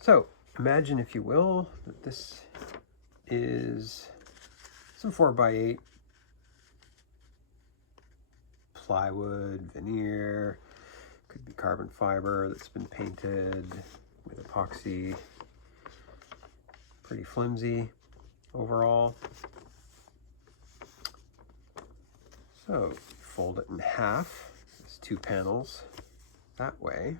So imagine, if you will, that this is some 4x8 plywood, veneer, could be carbon fiber that's been painted with epoxy. Pretty flimsy overall. So fold it in half. It's 2 panels that way.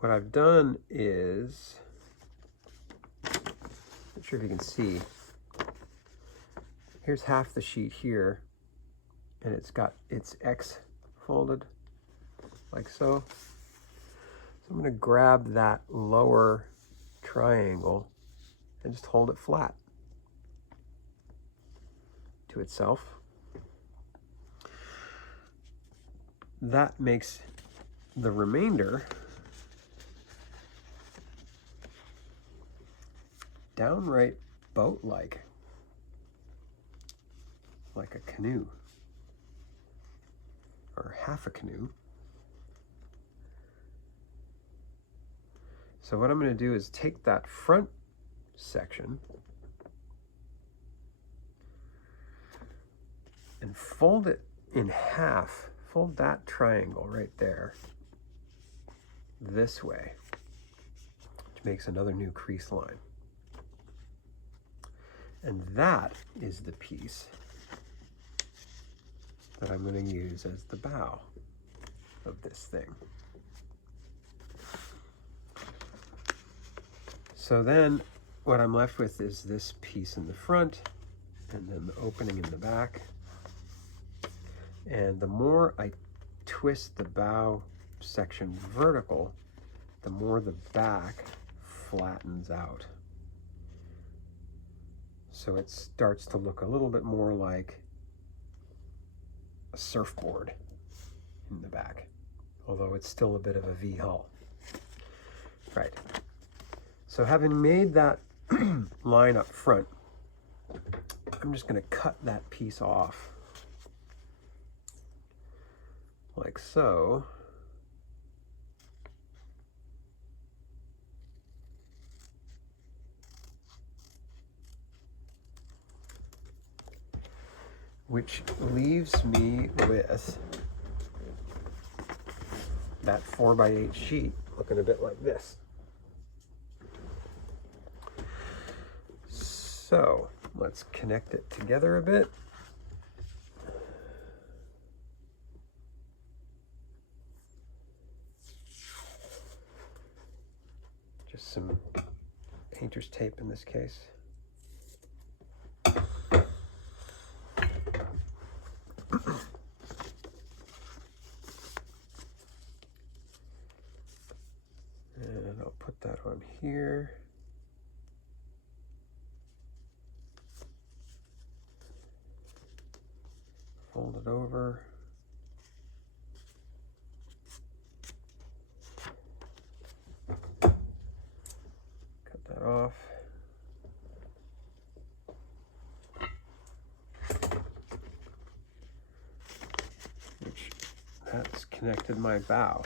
What I've done is, not sure if you can see, here's half the sheet here, and it's got its X folded like so. So I'm going to grab that lower triangle and just hold it flat to itself. That makes the remainder downright boat-like, like a canoe, or half a canoe. So what I'm going to do is take that front section and fold it in half. Fold that triangle right there this way, which makes another new crease line. And that is the piece that I'm going to use as the bow of this thing. So then what I'm left with is this piece in the front and then the opening in the back. And the more I twist the bow section vertical, the more the back flattens out. So it starts to look a little bit more like a surfboard in the back, although it's still a bit of a V hull. Right. So having made that line up front, I'm just going to cut that piece off like so. Which leaves me with that 4x8 sheet looking a bit like this. So let's connect it together a bit. Just some painter's tape in this case. And I'll put that on here. Fold it over. Cut that off. Which, that's connected my bow.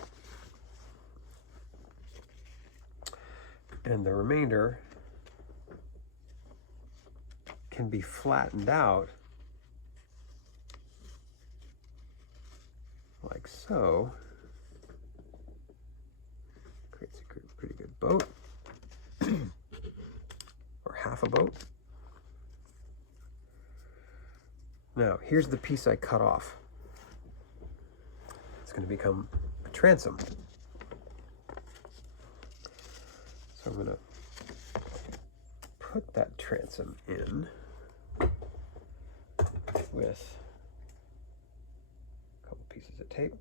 And the remainder can be flattened out like so. Creates a pretty good boat, or half a boat. Now, here's the piece I cut off. It's going to become a transom. So I'm going to put that transom in with a couple pieces of tape.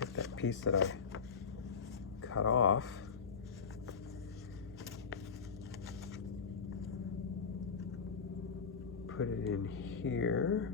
Take that piece that I cut off put it in here.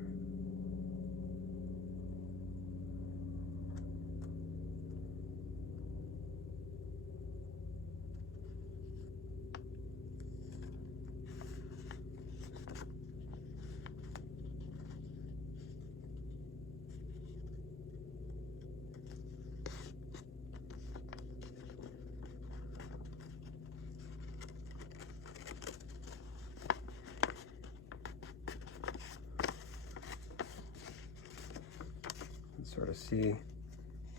Sort of see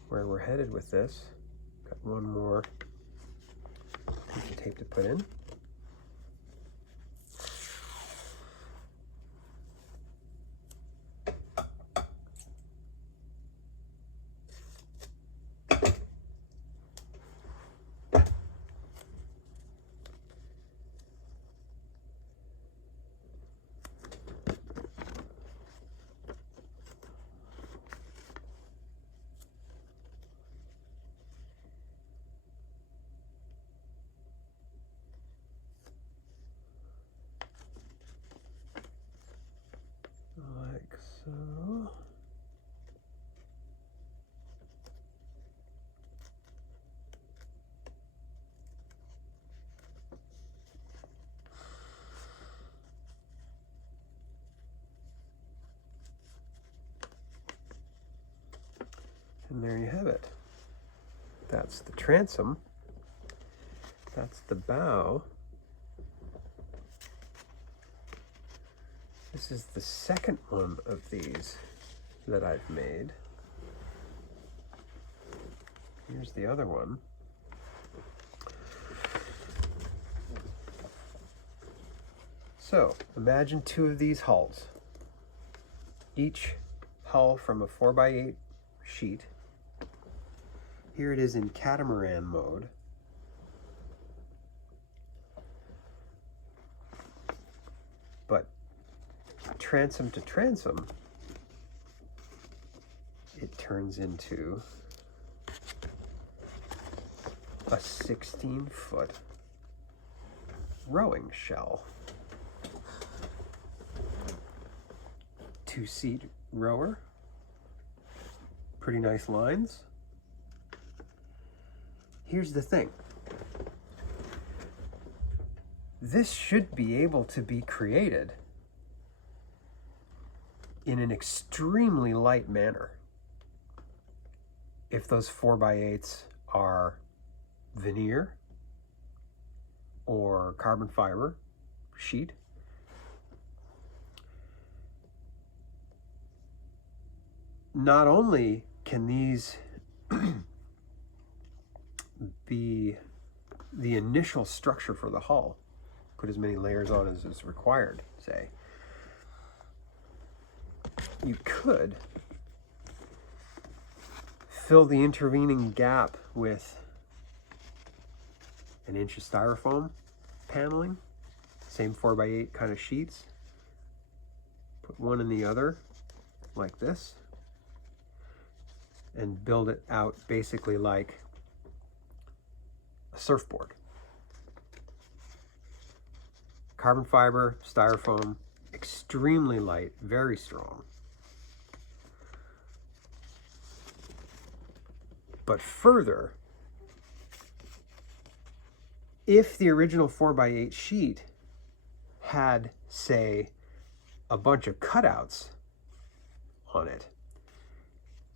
where we're headed with this. Got one more piece of tape to put in. Like so. And there you have it. That's the transom. That's the bow. This is the second one of these that I've made. Here's the other one. So imagine two of these hulls. Each hull from a 4x8 sheet. Here it is in catamaran mode. But transom to transom, it turns into a 16-foot rowing shell. 2-seat rower. Pretty nice lines. Here's the thing. This should be able to be created in an extremely light manner. If those 4x8s are veneer or carbon fiber sheet, not only can these be the initial structure for the hull, put as many layers on as is required, say, you could fill the intervening gap with an inch of styrofoam paneling, same 4x8 kind of sheets, put one in the other like this, and build it out basically like a surfboard. Carbon fiber, styrofoam, extremely light, very strong. But further, if the original 4x8 sheet had, say, a bunch of cutouts on it,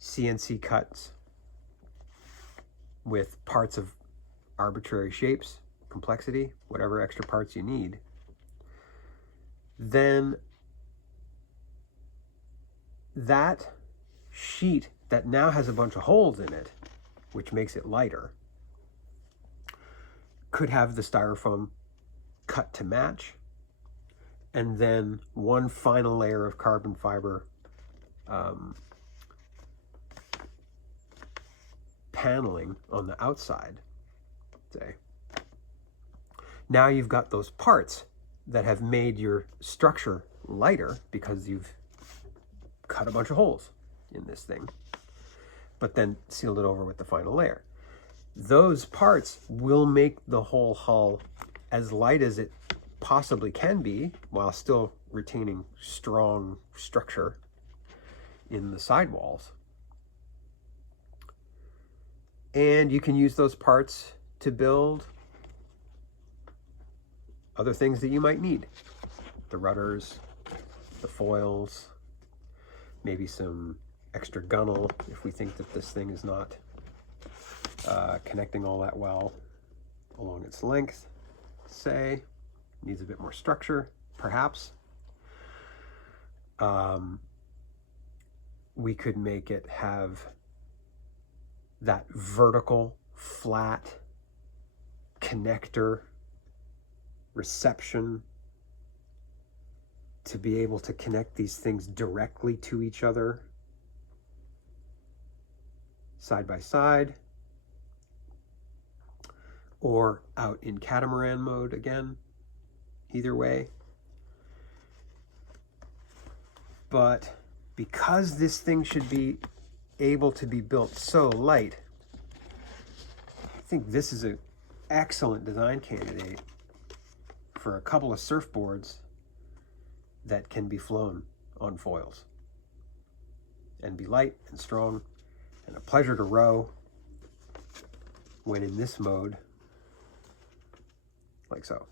CNC cuts with parts of arbitrary shapes, complexity, whatever extra parts you need, then that sheet that now has a bunch of holes in it, which makes it lighter, could have the styrofoam cut to match, and then one final layer of carbon fiber paneling on the outside, say. Now you've got those parts that have made your structure lighter because you've cut a bunch of holes in this thing, but then sealed it over with the final layer. Those parts will make the whole hull as light as it possibly can be while still retaining strong structure in the sidewalls. And you can use those parts to build other things that you might need. The rudders, the foils, maybe some extra gunnel if we think that this thing is not connecting all that well along its length, say. Needs a bit more structure, perhaps. We could make it have that vertical, flat connector reception to be able to connect these things directly to each other, side by side, or out in catamaran mode again, either way. But because this thing should be able to be built so light, I think this is an excellent design candidate for a couple of surfboards that can be flown on foils and be light and strong and a pleasure to row when in this mode, like so.